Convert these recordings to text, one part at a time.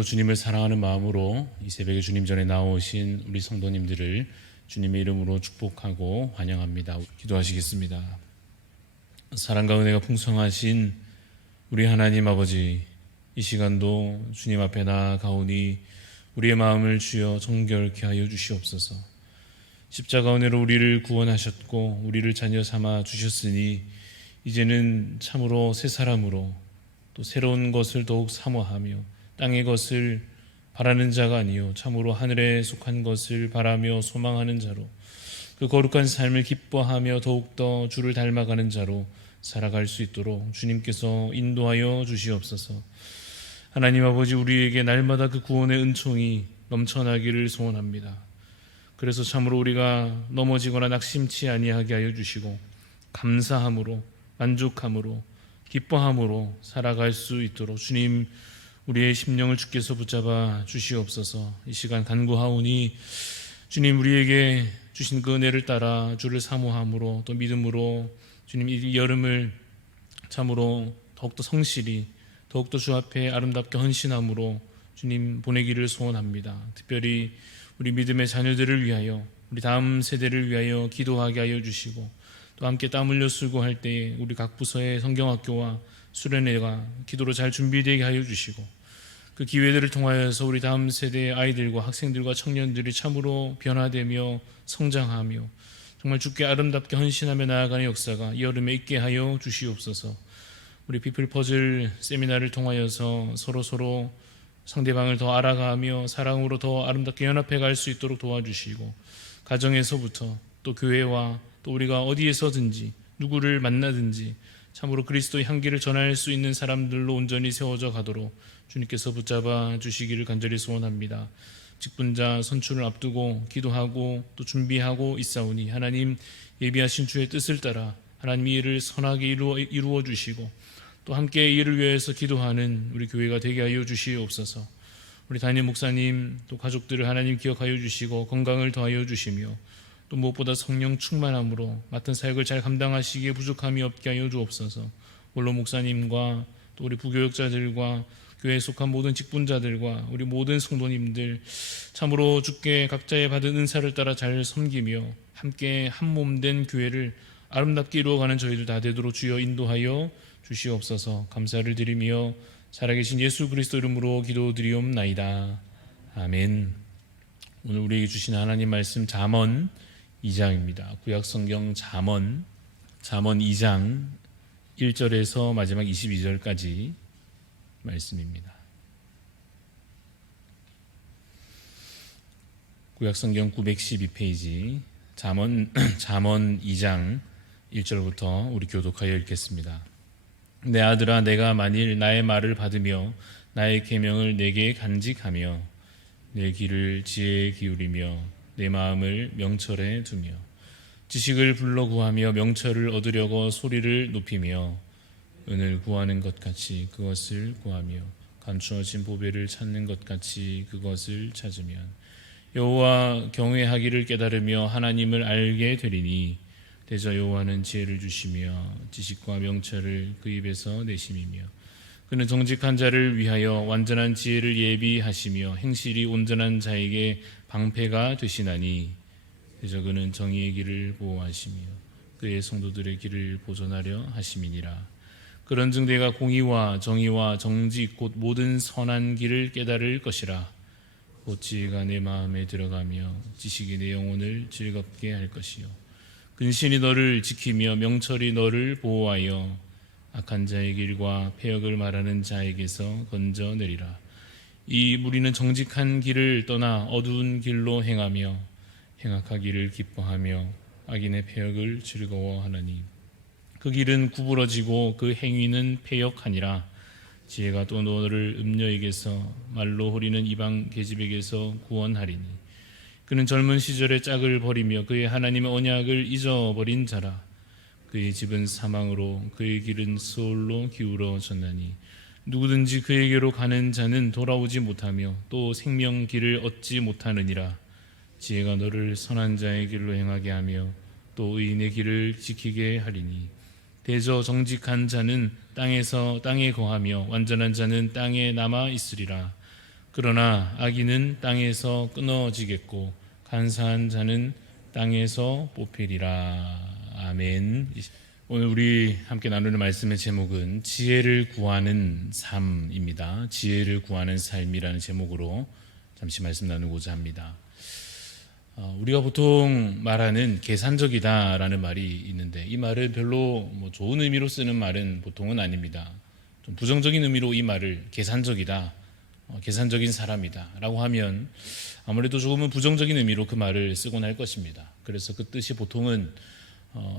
오늘도 주님을 사랑하는 마음으로 이 새벽에 주님 전에 나오신 우리 성도님들을 주님의 이름으로 축복하고 환영합니다. 기도하시겠습니다. 사랑과 은혜가 풍성하신 우리 하나님 아버지, 이 시간도 주님 앞에 나아가오니 우리의 마음을 주여 정결케 하여 주시옵소서. 십자가 은혜로 우리를 구원하셨고 우리를 자녀 삼아 주셨으니 이제는 참으로 새 사람으로 또 새로운 것을 더욱 사모하며 땅의 것을 바라는 자가 아니요 참으로 하늘에 속한 것을 바라며 소망하는 자로 그 거룩한 삶을 기뻐하며 더욱더 주를 닮아가는 자로 살아갈 수 있도록 주님께서 인도하여 주시옵소서. 하나님 아버지, 우리에게 날마다 그 구원의 은총이 넘쳐나기를 소원합니다. 그래서 참으로 우리가 넘어지거나 낙심치 아니하게 하여 주시고 감사함으로 만족함으로 기뻐함으로 살아갈 수 있도록 주님 우리의 심령을 주께서 붙잡아 주시옵소서. 이 시간 간구하오니 주님 우리에게 주신 그 은혜를 따라 주를 사모함으로 또 믿음으로 주님 이 여름을 참으로 더욱더 성실히 더욱더 주 앞에 아름답게 헌신함으로 주님 보내기를 소원합니다. 특별히 우리 믿음의 자녀들을 위하여 우리 다음 세대를 위하여 기도하게 하여 주시고 또 함께 땀 흘려 수고할 때에 우리 각 부서의 성경학교와 수련회가 기도로 잘 준비되게 하여 주시고 그 기회들을 통하여서 우리 다음 세대의 아이들과 학생들과 청년들이 참으로 변화되며 성장하며 정말 주께 아름답게 헌신하며 나아가는 역사가 이 여름에 있게 하여 주시옵소서. 우리 피플 퍼즐 세미나를 통하여서 서로 상대방을 더 알아가며 사랑으로 더 아름답게 연합해 갈 수 있도록 도와주시고 가정에서부터 또 교회와 또 우리가 어디에서든지 누구를 만나든지 참으로 그리스도의 향기를 전할 수 있는 사람들로 온전히 세워져 가도록 주님께서 붙잡아 주시기를 간절히 소원합니다. 직분자 선출을 앞두고 기도하고 또 준비하고 있사오니 하나님 예비하신 주의 뜻을 따라 하나님 이 일을 선하게 이루어 주시고 또 함께 이 일을 위해서 기도하는 우리 교회가 되게 하여 주시옵소서. 우리 담임 목사님 또 가족들을 하나님 기억하여 주시고 건강을 더하여 주시며 또 무엇보다 성령 충만함으로 맡은 사역을 잘 감당하시기에 부족함이 없게 하여 주옵소서. 원로 목사님과 또 우리 부교역자들과 교회에 속한 모든 직분자들과 우리 모든 성도님들 참으로 주께 각자의 받은 은사를 따라 잘 섬기며 함께 한 몸 된 교회를 아름답게 이루어가는 저희들 다 되도록 주여 인도하여 주시옵소서. 감사를 드리며 살아계신 예수 그리스도 이름으로 기도드리옵나이다. 아멘. 오늘 우리에게 주신 하나님 말씀 잠언 2장입니다. 구약성경 잠언 2장 1절에서 마지막 22절까지 말씀입니다. 구약성경 912페이지 잠언 2장 1절부터 우리 교독하여 읽겠습니다. 내 아들아, 내가 만일 나의 말을 받으며 나의 계명을 내게 간직하며 내 귀를 지혜에 기울이며 내 마음을 명철에 두며 지식을 불러 구하며 명철을 얻으려고 소리를 높이며 은을 구하는 것 같이 그것을 구하며 감추어진 보배를 찾는 것 같이 그것을 찾으면 여호와 경외하기를 깨달으며 하나님을 알게 되리니 대저 여호와는 지혜를 주시며 지식과 명철을 그 입에서 내심이며 그는 정직한 자를 위하여 완전한 지혜를 예비하시며 행실이 온전한 자에게 방패가 되시나니 대저 그는 정의의 길을 보호하시며 그의 성도들의 길을 보존하려 하심이니라. 그런즉 내가 공의와 정의와 정직 곧 모든 선한 길을 깨달을 것이라. 곧 지혜가 내 마음에 들어가며 지식이 내 영혼을 즐겁게 할 것이요 근신이 너를 지키며 명철이 너를 보호하여 악한 자의 길과 패역을 말하는 자에게서 건져내리라. 이 무리는 정직한 길을 떠나 어두운 길로 행하며 행악하기를 기뻐하며 악인의 패역을 즐거워하나니 그 길은 구부러지고 그 행위는 패역하니라. 지혜가 또 너를 음녀에게서 말로 호리는 이방 계집에게서 구원하리니 그는 젊은 시절에 짝을 버리며 그의 하나님의 언약을 잊어버린 자라. 그의 집은 사망으로 그의 길은 수올로 기울어졌나니 누구든지 그에게로 가는 자는 돌아오지 못하며 또 생명 길을 얻지 못하느니라. 지혜가 너를 선한 자의 길로 행하게 하며 또 의인의 길을 지키게 하리니 대저 정직한 자는 땅에 거하며 완전한 자는 땅에 남아 있으리라. 그러나 악인은 땅에서 끊어지겠고 간사한 자는 땅에서 뽑히리라. 아멘. 오늘 우리 함께 나누는 말씀의 제목은 지혜를 구하는 삶입니다. 지혜를 구하는 삶이라는 제목으로 잠시 말씀 나누고자 합니다. 우리가 보통 말하는 계산적이다라는 말이 있는데 이 말은 별로 좋은 의미로 쓰는 말은 보통은 아닙니다. 좀 부정적인 의미로 이 말을 계산적이다, 계산적인 사람이다 라고 하면 아무래도 조금은 부정적인 의미로 그 말을 쓰곤 할 것입니다. 그래서 그 뜻이 보통은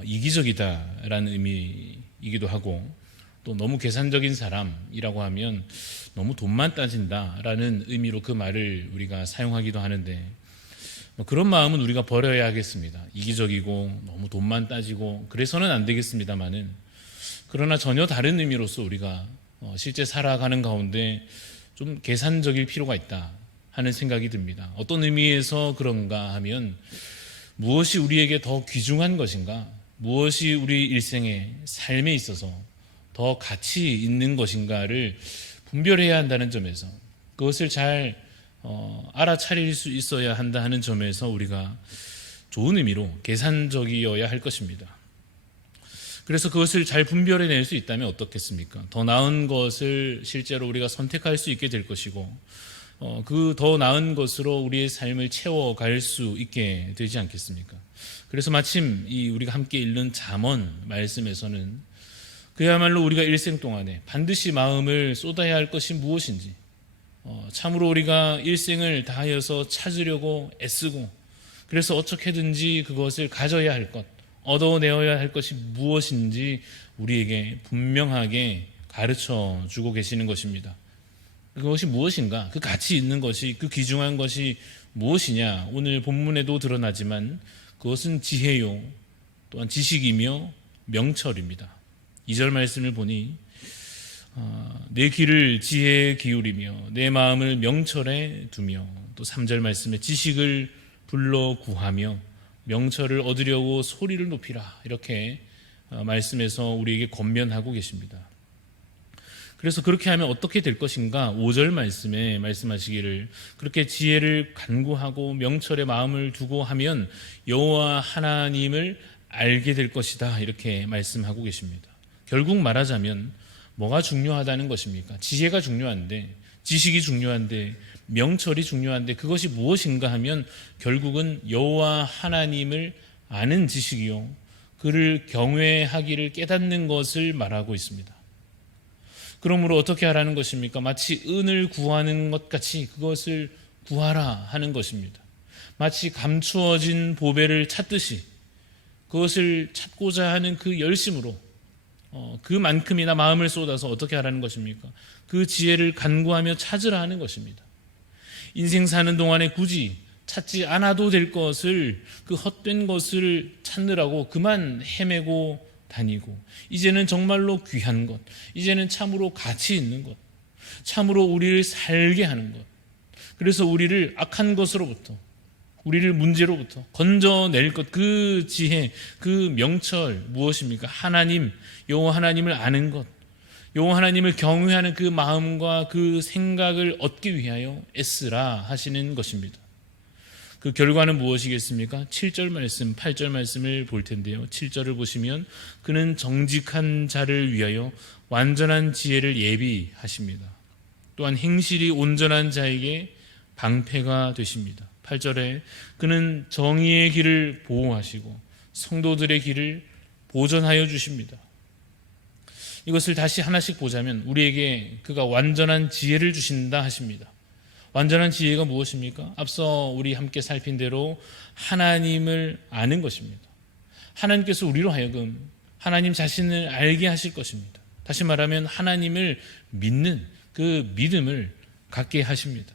이기적이다라는 의미이기도 하고, 또 너무 계산적인 사람이라고 하면 너무 돈만 따진다라는 의미로 그 말을 우리가 사용하기도 하는데, 그런 마음은 우리가 버려야 하겠습니다. 이기적이고 너무 돈만 따지고 그래서는 안 되겠습니다만은, 그러나 전혀 다른 의미로서 우리가 실제 살아가는 가운데 좀 계산적일 필요가 있다 하는 생각이 듭니다. 어떤 의미에서 그런가 하면, 무엇이 우리에게 더 귀중한 것인가, 무엇이 우리 일생의 삶에 있어서 더 가치 있는 것인가를 분별해야 한다는 점에서, 그것을 잘 알아차릴 수 있어야 한다 하는 점에서 우리가 좋은 의미로 계산적이어야 할 것입니다. 그래서 그것을 잘 분별해낼 수 있다면 어떻겠습니까? 더 나은 것을 실제로 우리가 선택할 수 있게 될 것이고, 그 더 나은 것으로 우리의 삶을 채워갈 수 있게 되지 않겠습니까? 그래서 마침 이 우리가 함께 읽는 잠언 말씀에서는 그야말로 우리가 일생 동안에 반드시 마음을 쏟아야 할 것이 무엇인지, 참으로 우리가 일생을 다하여서 찾으려고 애쓰고, 그래서 어떻게든지 그것을 가져야 할 것, 얻어내어야 할 것이 무엇인지 우리에게 분명하게 가르쳐 주고 계시는 것입니다. 그것이 무엇인가, 그 가치 있는 것이, 그 귀중한 것이 무엇이냐, 오늘 본문에도 드러나지만 그것은 지혜요, 또한 지식이며 명철입니다. 2절 말씀을 보니 내 귀를 지혜에 기울이며 내 마음을 명철에 두며, 또 3절 말씀에 지식을 불러 구하며 명철을 얻으려고 소리를 높이라, 이렇게 말씀에서 우리에게 권면하고 계십니다. 그래서 그렇게 하면 어떻게 될 것인가, 5절 말씀에 말씀하시기를 그렇게 지혜를 간구하고 명철에 마음을 두고 하면 여호와 하나님을 알게 될 것이다, 이렇게 말씀하고 계십니다. 결국 말하자면 뭐가 중요하다는 것입니까? 지혜가 중요한데, 지식이 중요한데, 명철이 중요한데, 그것이 무엇인가 하면 결국은 여호와 하나님을 아는 지식이요, 그를 경외하기를 깨닫는 것을 말하고 있습니다. 그러므로 어떻게 하라는 것입니까? 마치 은을 구하는 것 같이 그것을 구하라 하는 것입니다. 마치 감추어진 보배를 찾듯이 그것을 찾고자 하는 그 열심으로 그만큼이나 마음을 쏟아서 어떻게 하라는 것입니까? 그 지혜를 간구하며 찾으라 하는 것입니다. 인생 사는 동안에 굳이 찾지 않아도 될 것을, 그 헛된 것을 찾느라고 그만 헤매고 다니고, 이제는 정말로 귀한 것, 이제는 참으로 가치 있는 것, 참으로 우리를 살게 하는 것, 그래서 우리를 악한 것으로부터, 우리를 문제로부터 건져낼 것, 그 지혜, 그 명철 무엇입니까? 하나님, 여호와 하나님을 아는 것, 여호와 하나님을 경외하는 그 마음과 그 생각을 얻기 위하여 애쓰라 하시는 것입니다. 그 결과는 무엇이겠습니까? 7절 말씀, 8절 말씀을 볼 텐데요. 7절을 보시면 그는 정직한 자를 위하여 완전한 지혜를 예비하십니다. 또한 행실이 온전한 자에게 방패가 되십니다. 8절에 그는 정의의 길을 보호하시고 성도들의 길을 보전하여 주십니다. 이것을 다시 하나씩 보자면 우리에게 그가 완전한 지혜를 주신다 하십니다. 완전한 지혜가 무엇입니까? 앞서 우리 함께 살핀 대로 하나님을 아는 것입니다. 하나님께서 우리로 하여금 하나님 자신을 알게 하실 것입니다. 다시 말하면 하나님을 믿는 그 믿음을 갖게 하십니다.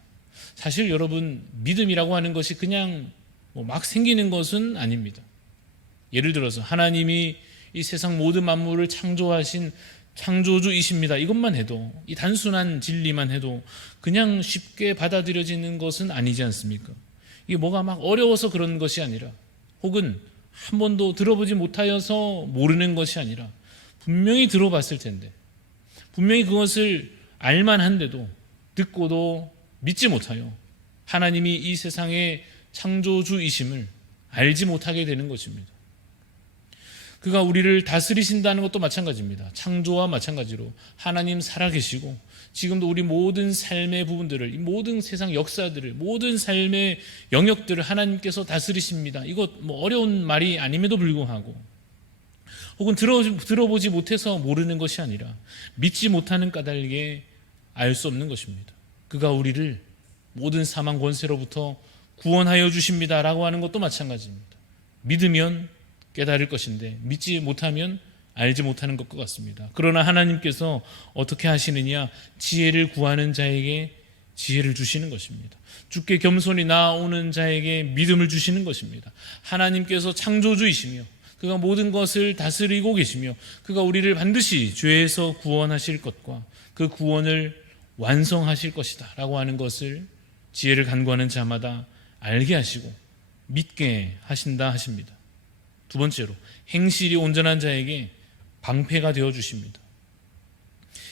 사실 여러분, 믿음이라고 하는 것이 그냥 막 생기는 것은 아닙니다. 예를 들어서 하나님이 이 세상 모든 만물을 창조하신 창조주이십니다, 이것만 해도, 이 단순한 진리만 해도 그냥 쉽게 받아들여지는 것은 아니지 않습니까? 이게 뭐가 막 어려워서 그런 것이 아니라, 혹은 한 번도 들어보지 못하여서 모르는 것이 아니라 분명히 들어봤을 텐데, 분명히 그것을 알만한데도, 듣고도 믿지 못하여 하나님이 이 세상의 창조주이심을 알지 못하게 되는 것입니다. 그가 우리를 다스리신다는 것도 마찬가지입니다. 창조와 마찬가지로 하나님 살아계시고 지금도 우리 모든 삶의 부분들을, 이 모든 세상 역사들을, 모든 삶의 영역들을 하나님께서 다스리십니다. 이것 어려운 말이 아님에도 불구하고, 혹은 들어보지 못해서 모르는 것이 아니라 믿지 못하는 까닭에 알 수 없는 것입니다. 그가 우리를 모든 사망 권세로부터 구원하여 주십니다라고 하는 것도 마찬가지입니다. 믿으면 깨달을 것인데 믿지 못하면 알지 못하는 것과 같습니다. 그러나 하나님께서 어떻게 하시느냐? 지혜를 구하는 자에게 지혜를 주시는 것입니다. 주께 겸손히 나아오는 자에게 믿음을 주시는 것입니다. 하나님께서 창조주이시며 그가 모든 것을 다스리고 계시며 그가 우리를 반드시 죄에서 구원하실 것과 그 구원을 완성하실 것이다 라고 하는 것을 지혜를 간구하는 자마다 알게 하시고 믿게 하신다 하십니다. 두 번째로, 행실이 온전한 자에게 방패가 되어 주십니다.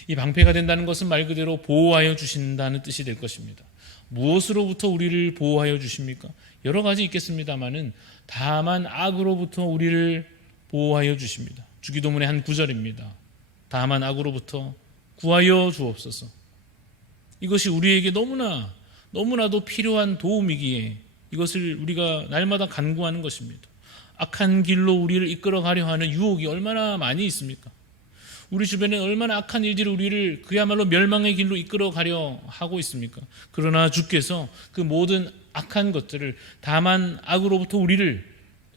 이 방패가 된다는 것은 말 그대로 보호하여 주신다는 뜻이 될 것입니다. 무엇으로부터 우리를 보호하여 주십니까? 여러 가지 있겠습니다마는 다만 악으로부터 우리를 보호하여 주십니다. 주기도문의 한 구절입니다. 다만 악으로부터 구하여 주옵소서. 이것이 우리에게 너무나도 필요한 도움이기에 이것을 우리가 날마다 간구하는 것입니다. 악한 길로 우리를 이끌어가려 하는 유혹이 얼마나 많이 있습니까? 우리 주변에 얼마나 악한 일들이 우리를 그야말로 멸망의 길로 이끌어가려 하고 있습니까? 그러나 주께서 그 모든 악한 것들을 다만 악으로부터 우리를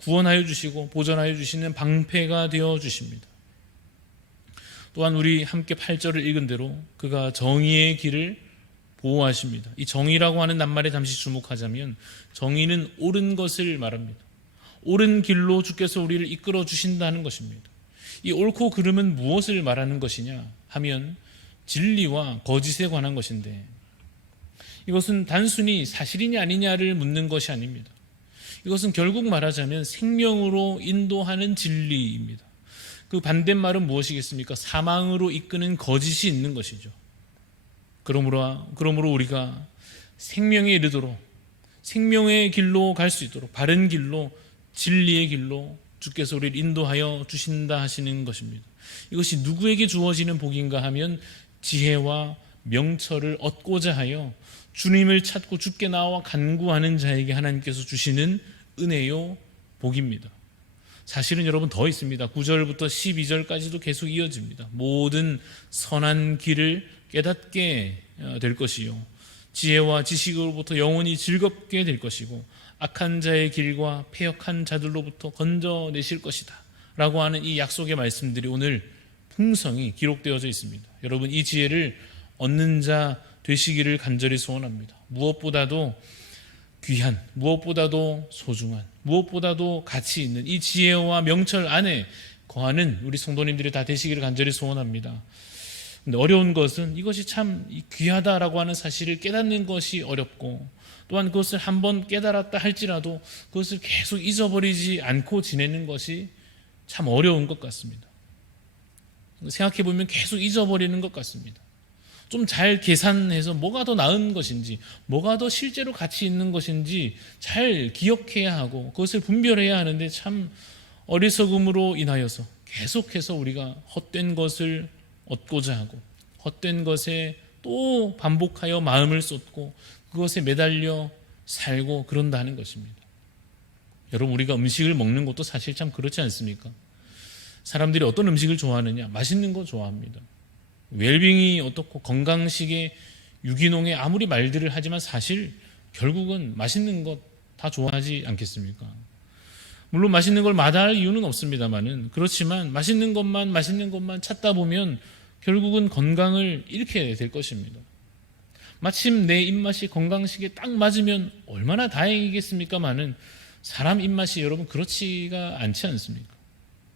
구원하여 주시고 보전하여 주시는 방패가 되어 주십니다. 또한 우리 함께 8절을 읽은 대로 그가 정의의 길을 보호하십니다. 이 정의라고 하는 낱말에 잠시 주목하자면 정의는 옳은 것을 말합니다. 옳은 길로 주께서 우리를 이끌어 주신다는 것입니다. 이 옳고 그름은 무엇을 말하는 것이냐 하면 진리와 거짓에 관한 것인데, 이것은 단순히 사실이냐 아니냐를 묻는 것이 아닙니다. 이것은 결국 말하자면 생명으로 인도하는 진리입니다. 그 반대말은 무엇이겠습니까? 사망으로 이끄는 거짓이 있는 것이죠. 그러므로 우리가 생명에 이르도록, 생명의 길로 갈 수 있도록, 바른 길로, 진리의 길로 주께서 우리를 인도하여 주신다 하시는 것입니다. 이것이 누구에게 주어지는 복인가 하면 지혜와 명철을 얻고자 하여 주님을 찾고 주께 나와 간구하는 자에게 하나님께서 주시는 은혜요 복입니다. 사실은 여러분 더 있습니다. 9절부터 12절까지도 계속 이어집니다. 모든 선한 길을 깨닫게 될 것이요, 지혜와 지식으로부터 영원히 즐겁게 될 것이고 악한 자의 길과 패역한 자들로부터 건져내실 것이다 라고 하는 이 약속의 말씀들이 오늘 풍성히 기록되어져 있습니다. 여러분, 이 지혜를 얻는 자 되시기를 간절히 소원합니다. 무엇보다도 귀한, 무엇보다도 소중한, 무엇보다도 가치 있는 이 지혜와 명철 안에 거하는 우리 성도님들이 다 되시기를 간절히 소원합니다. 근데 어려운 것은 이것이 참 귀하다라고 하는 사실을 깨닫는 것이 어렵고, 또한 그것을 한번 깨달았다 할지라도 그것을 계속 잊어버리지 않고 지내는 것이 참 어려운 것 같습니다. 생각해 보면 계속 잊어버리는 것 같습니다. 좀 잘 계산해서 뭐가 더 나은 것인지, 뭐가 더 실제로 가치 있는 것인지 잘 기억해야 하고 그것을 분별해야 하는데, 참 어리석음으로 인하여서 계속해서 우리가 헛된 것을 얻고자 하고 헛된 것에 또 반복하여 마음을 쏟고 그것에 매달려 살고 그런다는 것입니다. 여러분, 우리가 음식을 먹는 것도 사실 참 그렇지 않습니까? 사람들이 어떤 음식을 좋아하느냐? 맛있는 거 좋아합니다. 웰빙이 어떻고 건강식의 유기농에 아무리 말들을 하지만 사실 결국은 맛있는 것 다 좋아하지 않겠습니까? 물론 맛있는 걸 마다할 이유는 없습니다만은, 그렇지만 맛있는 것만 찾다 보면 결국은 건강을 잃게 될 것입니다. 마침 내 입맛이 건강식에 딱 맞으면 얼마나 다행이겠습니까마는 사람 입맛이 여러분 그렇지가 않지 않습니까?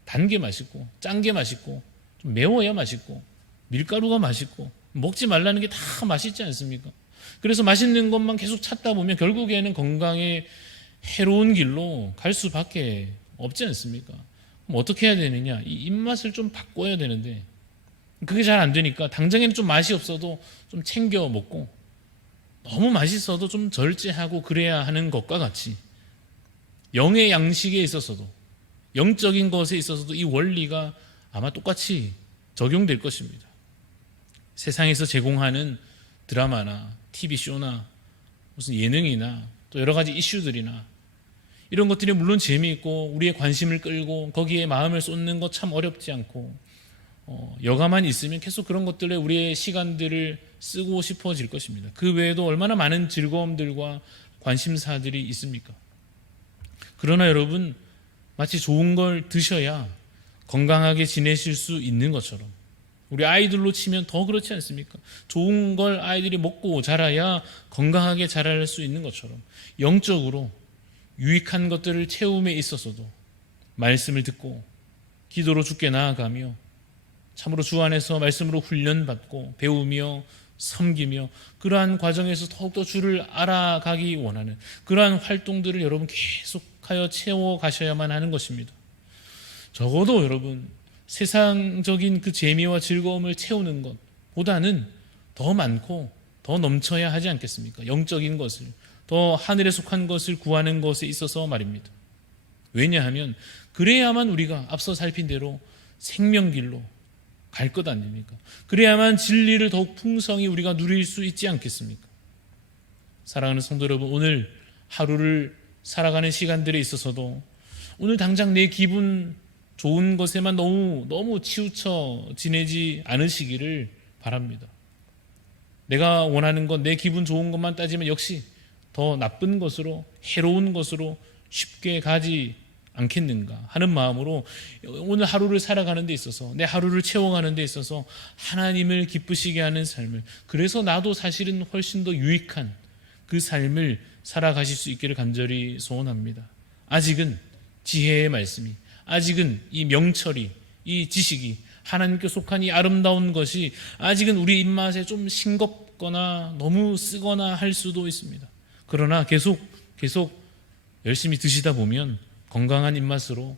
단 게 맛있고 짠 게 맛있고 좀 매워야 맛있고 밀가루가 맛있고 먹지 말라는 게 다 맛있지 않습니까? 그래서 맛있는 것만 계속 찾다 보면 결국에는 건강에 해로운 길로 갈 수밖에 없지 않습니까? 그럼 어떻게 해야 되느냐? 이 입맛을 좀 바꿔야 되는데 그게 잘 안 되니까 당장에는 좀 맛이 없어도 좀 챙겨 먹고, 너무 맛있어도 좀 절제하고 그래야 하는 것과 같이 영의 양식에 있어서도, 영적인 것에 있어서도 이 원리가 아마 똑같이 적용될 것입니다. 세상에서 제공하는 드라마나 TV쇼나 무슨 예능이나 또 여러 가지 이슈들이나 이런 것들이 물론 재미있고 우리의 관심을 끌고 거기에 마음을 쏟는 것 참 어렵지 않고 여가만 있으면 계속 그런 것들에 우리의 시간들을 쓰고 싶어질 것입니다. 그 외에도 얼마나 많은 즐거움들과 관심사들이 있습니까? 그러나 여러분, 마치 좋은 걸 드셔야 건강하게 지내실 수 있는 것처럼, 우리 아이들로 치면 더 그렇지 않습니까? 좋은 걸 아이들이 먹고 자라야 건강하게 자랄 수 있는 것처럼 영적으로 유익한 것들을 채움에 있어서도 말씀을 듣고 기도로 주께 나아가며 참으로 주 안에서 말씀으로 훈련받고 배우며 섬기며 그러한 과정에서 더욱더 주를 알아가기 원하는 그러한 활동들을 여러분 계속하여 채워가셔야만 하는 것입니다. 적어도 여러분, 세상적인 그 재미와 즐거움을 채우는 것보다는 더 많고 더 넘쳐야 하지 않겠습니까? 영적인 것을, 더 하늘에 속한 것을 구하는 것에 있어서 말입니다. 왜냐하면 그래야만 우리가 앞서 살핀 대로 생명길로 갈 것 아닙니까? 그래야만 진리를 더욱 풍성히 우리가 누릴 수 있지 않겠습니까? 사랑하는 성도 여러분, 오늘 하루를 살아가는 시간들에 있어서도 오늘 당장 내 기분 좋은 것에만 너무 치우쳐 지내지 않으시기를 바랍니다. 내가 원하는 것, 내 기분 좋은 것만 따지면 역시 더 나쁜 것으로, 해로운 것으로 쉽게 가지 않겠는가 하는 마음으로 오늘 하루를 살아가는 데 있어서, 내 하루를 채워가는 데 있어서 하나님을 기쁘시게 하는 삶을, 그래서 나도 사실은 훨씬 더 유익한 그 삶을 살아가실 수 있기를 간절히 소원합니다. 아직은 지혜의 말씀이, 아직은 이 명철이, 이 지식이, 하나님께 속한 이 아름다운 것이 아직은 우리 입맛에 좀 싱겁거나 너무 쓰거나 할 수도 있습니다. 그러나 계속 열심히 드시다 보면 건강한 입맛으로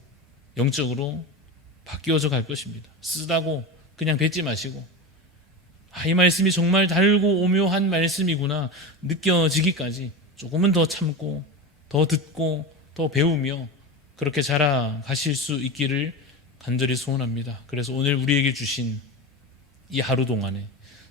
영적으로 바뀌어져 갈 것입니다. 쓰다고 그냥 뱉지 마시고, 이 말씀이 정말 달고 오묘한 말씀이구나 느껴지기까지 조금은 더 참고 더 듣고 더 배우며 그렇게 자라가실 수 있기를 간절히 소원합니다. 그래서 오늘 우리에게 주신 이 하루 동안에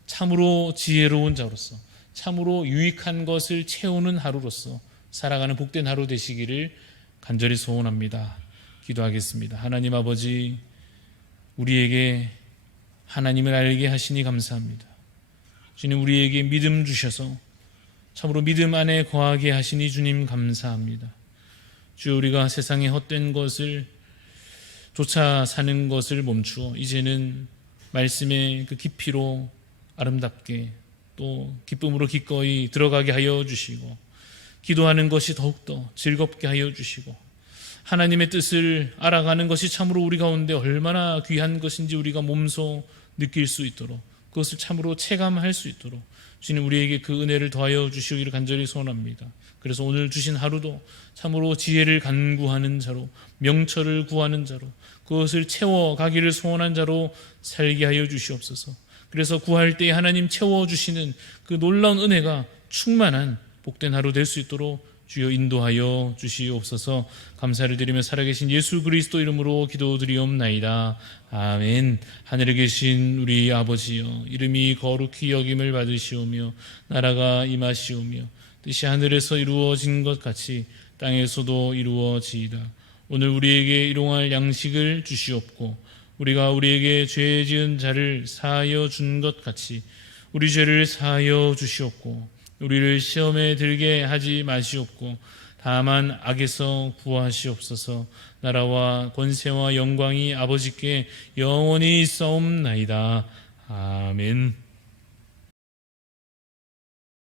참으로 지혜로운 자로서, 참으로 유익한 것을 채우는 하루로서 살아가는 복된 하루 되시기를 간절히 소원합니다. 기도하겠습니다. 하나님 아버지, 우리에게 하나님을 알게 하시니 감사합니다. 주님, 우리에게 믿음 주셔서 참으로 믿음 안에 거하게 하시니 주님 감사합니다. 주여, 우리가 세상의 헛된 것을 쫓아 사는 것을 멈추어 이제는 말씀의 그 깊이로 아름답게 또 기쁨으로 기꺼이 들어가게 하여 주시고, 기도하는 것이 더욱더 즐겁게 하여 주시고, 하나님의 뜻을 알아가는 것이 참으로 우리 가운데 얼마나 귀한 것인지 우리가 몸소 느낄 수 있도록, 그것을 참으로 체감할 수 있도록 주님 우리에게 그 은혜를 더하여 주시기를 간절히 소원합니다. 그래서 오늘 주신 하루도 참으로 지혜를 간구하는 자로, 명철을 구하는 자로, 그것을 채워가기를 소원한 자로 살게 하여 주시옵소서. 그래서 구할 때 하나님 채워주시는 그 놀라운 은혜가 충만한 복된 하루 될 수 있도록 주여 인도하여 주시옵소서. 감사를 드리며 살아계신 예수 그리스도 이름으로 기도드리옵나이다. 아멘. 하늘에 계신 우리 아버지여, 이름이 거룩히 여김을 받으시오며 나라가 임하시오며 뜻이 하늘에서 이루어진 것 같이 땅에서도 이루어지이다. 오늘 우리에게 일용할 양식을 주시옵고, 우리가 우리에게 죄 지은 자를 사하여 준 것 같이 우리 죄를 사하여 주시옵고, 우리를 시험에 들게 하지 마시옵고 다만 악에서 구하시옵소서. 나라와 권세와 영광이 아버지께 영원히 있사옵나이다. 아멘.